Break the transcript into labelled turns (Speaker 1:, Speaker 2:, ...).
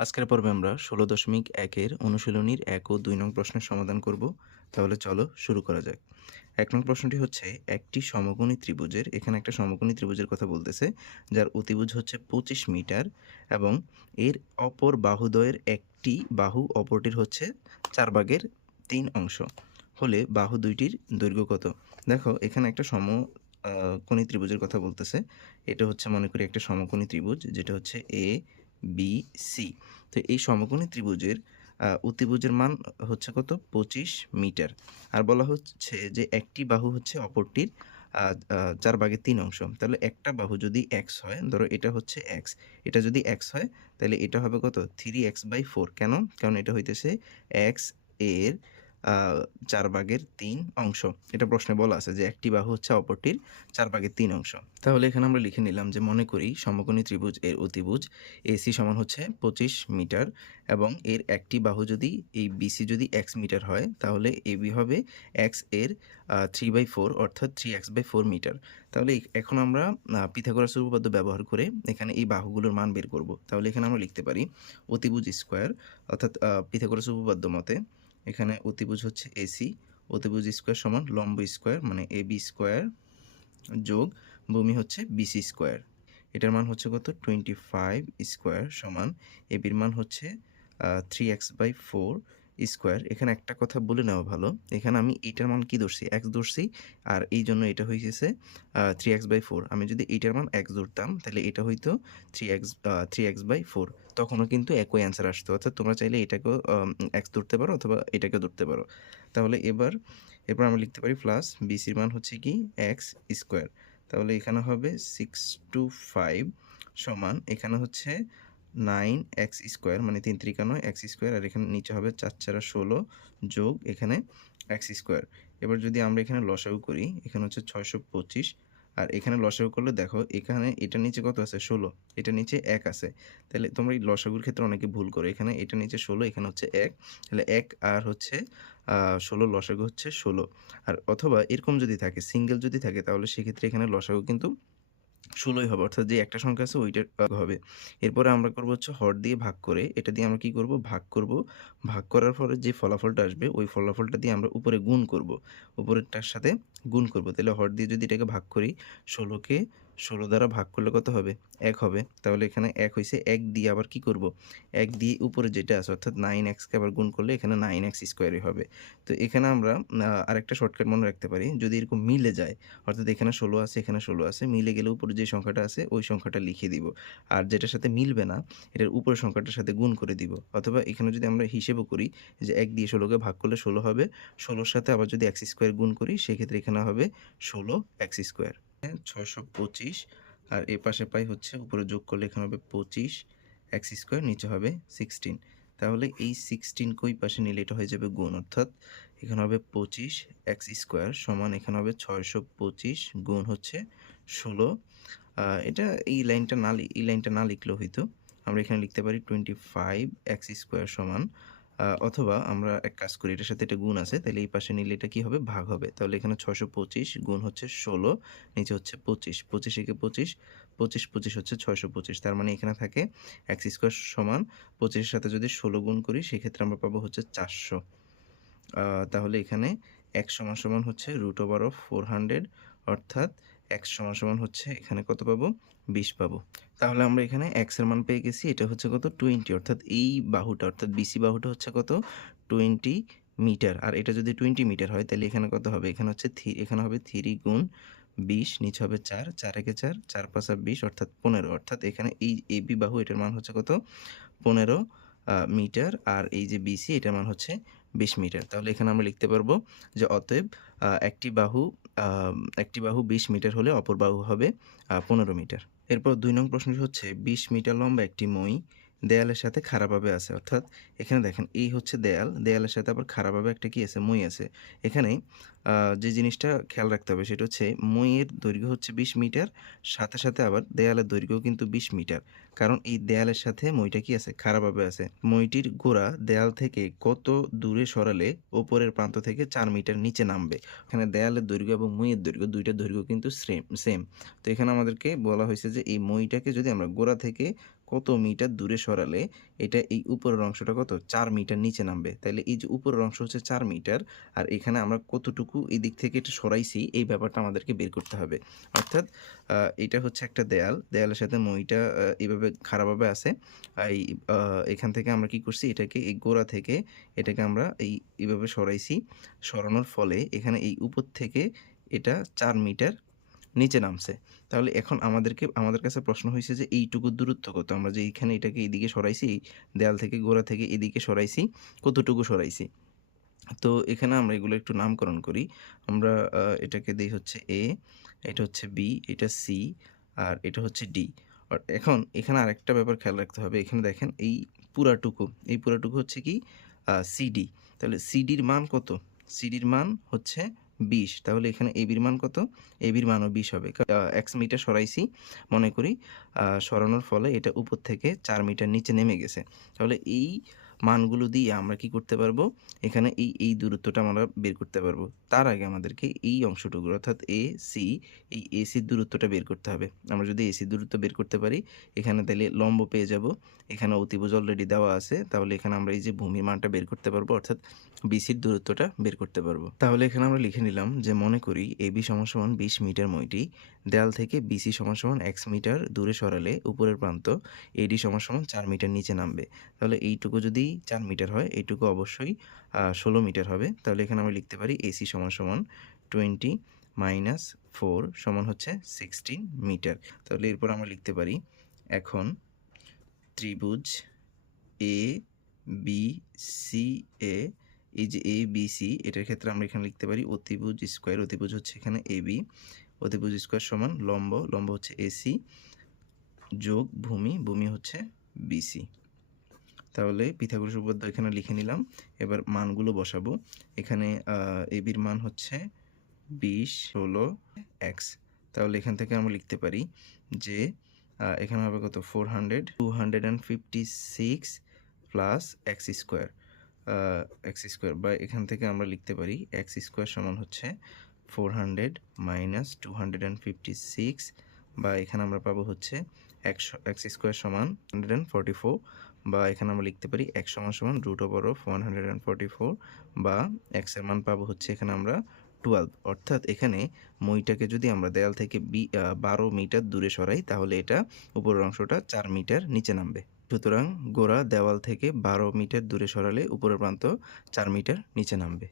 Speaker 1: আজকের পর্বে আমরা ষোলো দশমিক একের অনুশীলনীর এক ও দুই নং প্রশ্নের সমাধান করব। তাহলে চলো শুরু করা যাক। এক নং প্রশ্নটি হচ্ছে, একটি সমকোণী ত্রিভুজের, এখানে একটা সমকোণী ত্রিভুজের কথা বলতেছে, যার অতিভুজ হচ্ছে পঁচিশ মিটার এবং এর অপর বাহুদ্বয়ের একটি বাহু অপরটির হচ্ছে চার ভাগের তিন অংশ। হলে বাহু দুইটির দৈর্ঘ্য কত? দেখো, এখানে একটা সম কোণী ত্রিভুজের কথা বলতেছে। এটা হচ্ছে মনে করি একটা সমকোণী ত্রিভুজ, যেটা হচ্ছে এ বি সি তো এই সমকোণী ত্রিভুজের অতিভুজের মান হচ্ছে কত? পঁচিশ মিটার। আর বলা হচ্ছে যে একটি বাহু হচ্ছে অপরটির চার ভাগের তিন অংশ। তাহলে একটা বাহু যদি এক্স হয়, ধরো এটা হচ্ছে এক্স এটা যদি এক্স হয়, তাহলে এটা হবে কত? থ্রি এক্স বাই ফোর কেন? কারণ এটা হইতেছে এক্সের চার ভাগের তিন অংশ। এটা প্রশ্নে বলা আছে যে একটি বাহু হচ্ছে অপরটির চার ভাগের তিন অংশ। তাহলে এখানে আমরা লিখে নিলাম যে মনে করি সমকোণী ত্রিভুজ এর অতিভুজ এসি সমান হচ্ছে পঁচিশ মিটার এবং এর একটি বাহু যদি এই বিসি যদি এক্স মিটার হয়, তাহলে এবি হবে এক্সের থ্রি বাই ফোর অর্থাৎ three x by four metre. তাহলে এখন আমরা পিথাগোরাস উপপাদ্য ব্যবহার করে এখানে এই বাহুগুলোর মান বের করব। তাহলে এখানে আমরা লিখতে পারি অতিভুজ স্কোয়ার অর্থাৎ পিথাগোরাস উপপাদ্য মতে এখানে অতিভুজ হচ্ছে এসি, অতিভুজ স্কোয়ার সমান লম্ব স্কোয়ার মানে এ বি স্কোয়ার যোগ ভূমি হচ্ছে বিসি স্কোয়ার। এটার মান হচ্ছে কত? টোয়েন্টি ফাইভ স্কোয়ার সমান। এবির মান হচ্ছে three x by four square. এখানে একটা কথা বলে নেওয়া ভালো। এখানে আমি এইটার মান কি ধরছি? এক্স ধরছি। আর এই জন্য এটা হয়েছে থ্রি এক্স বাই ফোর আমি যদি এইটার মান এক্স ধরতাম, তাহলে এটা হইতো three x three x by four তখনও কিন্তু একই অ্যান্সার আসতো। অর্থাৎ তোমরা চাইলে এটাকেও এক্স ধরতে পারো অথবা এটাকেও ধরতে পারো। তাহলে এবার, এরপর আমরা লিখতে পারি প্লাস বিসির মান হচ্ছে কি? এক্স স্কোয়ার তাহলে এখানে হবে সিক্স টু ফাইভ সমান, এখানে হচ্ছে নাইন এক্স স্কোয়ার মানে তিন ত্রিকা নয় এক্স স্কোয়ার আর এখানে নিচে হবে চার চারা ষোলো যোগ এখানে এক্স স্কোয়ার এবার যদি আমরা এখানে লসাগু করি, এখানে হচ্ছে ছয়শো পঁচিশ। আর এখানে লসাগু করলে দেখো, এখানে এটা নিচে কত আছে? ষোলো। এটা নিচে এক আছে। তাহলে তোমরা এই লসাগুর ক্ষেত্রে অনেকে ভুল করো। এখানে এটা নিচে ষোলো, এখানে হচ্ছে এক। তাহলে এক আর হচ্ছে ষোলো লসাগু হচ্ছে ষোলো। আর অথবা এরকম যদি থাকে, সিঙ্গেল যদি থাকে, তাহলে সেক্ষেত্রে এখানে লসাগু কিন্তু ষোলোই হবে, অর্থাৎ যে একটা সংখ্যা আছে ওইটা হবে। এরপরে আমরা করব হচ্ছে হর দিয়ে ভাগ করে। এটা দিয়ে আমরা কি করব? ভাগ করব। ভাগ করার পরে যে ফলাফলটা আসবে, ওই ফলাফলটা দিয়ে আমরা উপরে গুণ করব। উপরেরটার সাথে গুণ করব। তাহলে হর দিয়ে যদি এটাকে ভাগ করি, ষোলোকে ষোলো দ্বারা ভাগ করলে কত হবে? এক হবে। তাহলে এখানে এক হয়েছে এক দিয়ে আবার কি করব? এক দিয়ে উপরে যেটা আছে, অর্থাৎ নাইন এক্সকে আবার গুণ করলে এখানে নাইন এক্স স্কোয়ারই হবে। তো এখানে আমরা আরেকটা শর্টকাট মনে রাখতে পারি। যদি এরকম মিলে যায়, অর্থাৎ এখানে ষোলো আছে, এখানে ষোলো আছে, মিলে গেলে উপরে যে সংখ্যাটা আছে, ওই সংখ্যাটা লিখে দিব। আর যেটার সাথে মিলবে না, এটার উপরের সংখ্যাটার সাথে গুণ করে দিব। অথবা এখানে যদি আমরা হিসেবও করি যে এক দিয়ে ষোলোকে ভাগ করলে ষোলো হবে, ষোলোর সাথে আবার যদি এক্স স্কোয়ার গুণ করি, সেক্ষেত্রে এখানে হবে ষোলো এক্স স্কোয়ার ছশো পঁচিশ আর এ পাশে পাই হচ্ছে উপরে যোগ করলে এখানে হবে পঁচিশ, এক্স স্কোয়ার, নিচে হবে সিক্সটিন। তাহলে এই সিক্সটিন কই পাশে নিলে এটা হয়ে যাবে গুণ, অর্থাৎ এখানে হবে পঁচিশ, এক্স স্কোয়ার সমান এখানে হবে ছয়শো পঁচিশ গুণ হচ্ছে ষোলো। এটা এই লাইনটা না এই লাইনটা না লিখলেও হইতো। আমরা এখানে লিখতে পারি টোয়েন্টি ফাইভ, এক্স স্কোয়ার সমান অথবা আমরা এক কাজ করি, এটার সাথে এটা গুণ আছে তাহলে এই পাশে নিলে এটা কি হবে? ভাগ হবে। তাহলে এখানে ছশো পঁচিশ গুণ হচ্ছে ষোলো, নিচে হচ্ছে পঁচিশ। পঁচিশ একে পঁচিশ পঁচিশ পঁচিশ হচ্ছে ছয়শো পঁচিশ। তার মানে এখানে থাকে এক্স স্কোয়ার সমান পঁচিশের সাথে যদি ষোলো গুণ করি, সেক্ষেত্রে আমরা পাবো হচ্ছে চারশো। তাহলে এখানে এক সমান সমান হচ্ছে root over of four hundred, অর্থাৎ এক্স সমান সমান হচ্ছে এখানে কত পাবো? বিশ পাবো। তাহলে আমরা এখানে এক্সের মান পেয়ে গেছি, এটা হচ্ছে কত? টোয়েন্টি অর্থাৎ এই বাহুটা, অর্থাৎ বিসি বাহুটা হচ্ছে কত? Twenty metre. আর এটা যদি টোয়েন্টি মিটার হয়, তাহলে এখানে কত হবে? এখানে হচ্ছে থ্রি এখানে হবে থ্রি গুণ বিশ, নিচে হবে চার চার একে চার চার পাঁচা বিশ, অর্থাৎ পনেরো। অর্থাৎ এখানে এই এবি বাহু, এটার মান হচ্ছে কত? পনেরো মিটার। আর এই যে বিসি এটার মান হচ্ছে বিশ মিটার। তাহলে এখানে আমরা লিখতে পারব যে অতএব একটি বাহু একটি বাহু বিশ মিটার হলে অপর বাহু হবে পনেরো মিটার। এরপর দুই নং প্রশ্নটি হচ্ছে, বিশ মিটার লম্বা একটি মই দেয়ালের সাথে খারাপভাবে আছে। অর্থাৎ এখানে দেখেন, এই হচ্ছে দেয়াল। দেয়ালের সাথে আবার খারাপভাবে একটা কি আছে? মই আছে। এখানে যে জিনিসটা খেয়াল রাখতে হবে সেটা হচ্ছে মইয়ের দৈর্ঘ্য হচ্ছে বিশ মিটার, সাথে সাথে আবার দেয়ালের দৈর্ঘ্য কিন্তু বিশ মিটার। কারণ এই দেয়ালের সাথে মইটা কি আছে? খারাপভাবে আছে। মইটির গোড়া দেয়াল থেকে কত দূরে সরালে ওপরের প্রান্ত থেকে চার মিটার নিচে নামবে। এখানে দেয়ালের দৈর্ঘ্য এবং মইয়ের দৈর্ঘ্য, দুইটা দৈর্ঘ্য কিন্তু সেম সেম তো এখানে আমাদেরকে বলা হয়েছে যে এই মইটাকে যদি আমরা গোড়া থেকে কত মিটার দূরে সরালে এটা এই উপরের অংশটা কত? চার মিটার নিচে নামবে। তাহলে এই যে উপরের অংশ হচ্ছে চার মিটার, আর এখানে আমরা কতটুকু এই দিক থেকে এটা সরাইছি, এই ব্যাপারটা আমাদেরকে বের করতে হবে। অর্থাৎ এটা হচ্ছে একটা দেয়াল। দেয়ালের সাথে মইটা এইভাবে খারাপভাবে আছে। এই এখান থেকে আমরা কি করছি? এটাকে এই গোড়া থেকে এটাকে আমরা এই এইভাবে সরাইছি। সরানোর ফলে এখানে এই উপর থেকে এটা চার মিটার নিচে নামছে। তাহলে এখন আমাদেরকে, আমাদের কাছে প্রশ্ন হয়েছে যে, এইটুকু দূরত্ব কত? আমরা যে এইখানে এটাকে এইদিকে সরাইছি, দেয়াল থেকে গোড়া থেকে এদিকে সরাইছি, কতটুকু সরাইছি? তো এখানে আমরা এগুলো একটু নামকরণ করি। আমরা এটাকে দিই হচ্ছে এ এটা হচ্ছে বি এটা সি আর এটা হচ্ছে ডি আর এখন এখানে আরেকটা ব্যাপার খেয়াল রাখতে হবে। এখানে দেখেন, এই পুরাটুকু এই পুরাটুকু হচ্ছে কি? সিডি তাহলে সিডির মান কত? সিডির মান হচ্ছে বিশ, তাহলে এখানে এবির মান কত? এবির মানও বিশ হবে। এক্স মিটার সরাইছি, মনে করি সরানোর ফলে এটা উপর থেকে চার মিটার নিচে নেমে গেছে। তাহলে এই মানগুলো দিয়ে আমরা কি করতে পারব? এখানে এই এই দূরত্বটা আমরা বের করতে পারব। তার আগে আমাদেরকে এই অংশটুকু অর্থাৎ এ সি এই এসির দূরত্বটা বের করতে হবে। আমরা যদি এসির দূরত্ব বের করতে পারি, এখানে তাহলে লম্ব পেয়ে যাব। এখানে অতিভুজ অলরেডি দেওয়া আছে। তাহলে এখানে আমরা এই যে ভূমির মানটা বের করতে পারব, অর্থাৎ বিসির দূরত্বটা বের করতে পারব। তাহলে এখানে আমরা লিখে নিলাম যে মনে করি এবি সমান সমান বিশ মিটার মইটি দেয়াল থেকে বিসি সমান এক্স মিটার দূরে সরালে উপরের প্রান্ত এডি সমান চার মিটার নিচে নামবে। তাহলে এইটুকু যদি চার মিটার হয় এইটুকু অবশ্যই ষোলো মিটার হবে। তাহলে এখানে আমরা লিখতে পারি এসি সমান সমান টোয়েন্টি মাইনাস ফোর সমান হচ্ছে সিক্সটিন মিটার। তাহলে এরপর আমরা লিখতে পারি এখন ত্রিভুজ এ বি সি এ এই যে এ বি সি এটার ক্ষেত্রে আমরা এখানে লিখতে পারি অতিভুজ স্কোয়ার অতিভুজ হচ্ছে এখানে এ বি অতিভুজ স্কোয়ার সমান লম্ব লম্ব হচ্ছে এসি যোগ ভূমি ভূমি হচ্ছে বিসি তাহলে পিথাগোরাস উপপাদ্য এখানে লিখে নিলাম। এবার মানগুলো বসাবো। এখানে এবির মান হচ্ছে বিশ, ষোলো, এক্স। তাহলে এখান থেকে আমরা লিখতে পারি যে এখানে হবে কত? Four hundred, two hundred and fifty six plus x square. X square বা এখান থেকে আমরা লিখতে পারি এক্স স্কোয়ার সমান হচ্ছে four hundred minus two hundred and fifty six বা এখানে আমরা পাবো হচ্ছে একশো, এক্স স্কোয়ার সমান হান্ড্রেড অ্যান্ড ফর্টি ফোর। বা এখানে আমরা লিখতে পারি এক সমান সমান root over of one hundred and forty four বা এক্সের মান পাবো হচ্ছে এখানে আমরা টুয়েলভ অর্থাৎ এখানে মইটাকে যদি আমরা দেয়াল থেকে বি বারো মিটার দূরে সরাই, তাহলে এটা উপরের অংশটা চার মিটার নিচে নামবে। সুতরাং গোড়া দেওয়াল থেকে বারো মিটার দূরে সরালে উপরের প্রান্ত চার মিটার নিচে নামবে।